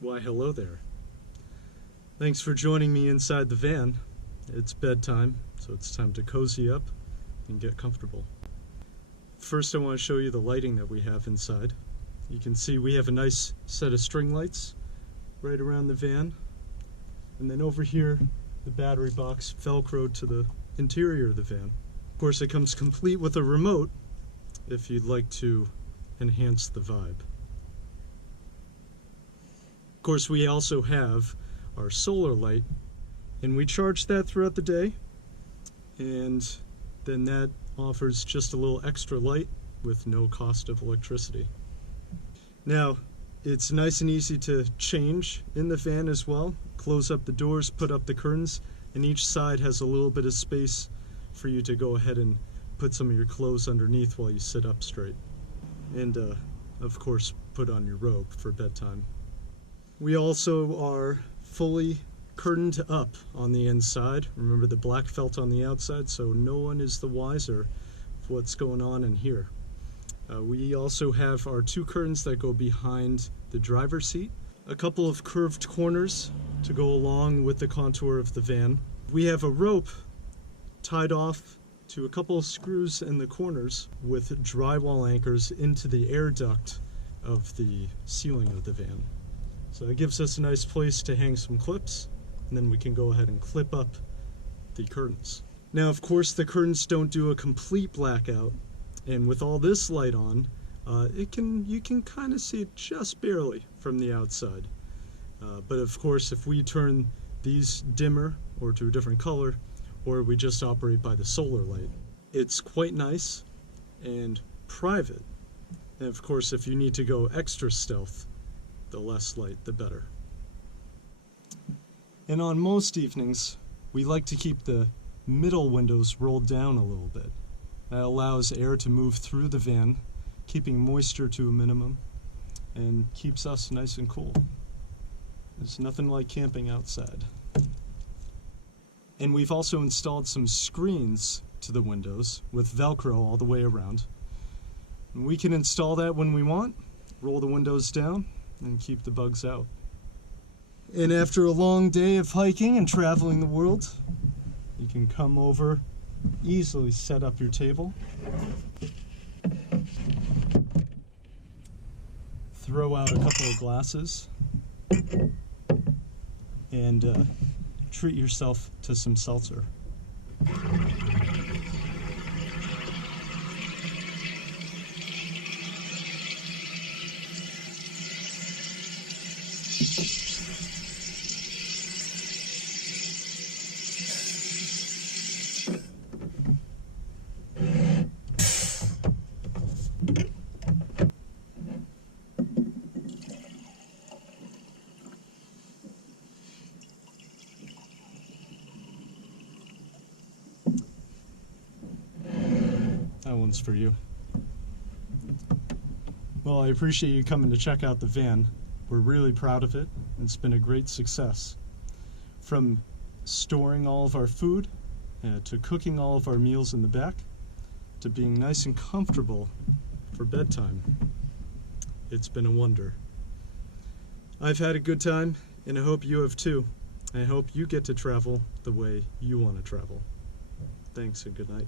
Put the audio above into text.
Why, hello there. Thanks for joining me inside the van. It's bedtime, so it's time to cozy up and get comfortable. First, I want to show you the lighting that we have inside. You can see we have a nice set of string lights right around the van. And then over here, the battery box velcroed to the interior of the van. Of course, it comes complete with a remote if you'd like to enhance the vibe. Of course, we also have our solar light, and we charge that throughout the day, and then that offers just a little extra light with no cost of electricity. Now, it's nice and easy to change in the van as well. Close up the doors, put up the curtains, and each side has a little bit of space for you to go ahead and put some of your clothes underneath while you sit up straight. And of course, put on your robe for bedtime. We also are fully curtained up on the inside. Remember the black felt on the outside, so no one is the wiser of what's going on in here. We also have our two curtains that go behind the driver's seat. A couple of curved corners to go along with the contour of the van. We have a rope tied off to a couple of screws in the corners with drywall anchors into the air duct of the ceiling of the van. So it gives us a nice place to hang some clips, and then we can go ahead and clip up the curtains. Now, of course, the curtains don't do a complete blackout, and with all this light on, you can kind of see it just barely from the outside. But of course, if we turn these dimmer or to a different color, or we just operate by the solar light, it's quite nice and private. And of course, if you need to go extra stealth, the less light, the better. And on most evenings, we like to keep the middle windows rolled down a little bit. That allows air to move through the van, keeping moisture to a minimum, and keeps us nice and cool. There's nothing like camping outside. And we've also installed some screens to the windows with Velcro all the way around. And we can install that when we want, roll the windows down, and keep the bugs out. And after a long day of hiking and traveling the world, you can come over, easily set up your table, throw out a couple of glasses, and treat yourself to some seltzer. That one's for you. Well, I appreciate you coming to check out the van. We're really proud of it. It's been a great success. From storing all of our food, to cooking all of our meals in the back, to being nice and comfortable for bedtime. It's been a wonder. I've had a good time, and I hope you have too. I hope you get to travel the way you want to travel. Thanks and good night.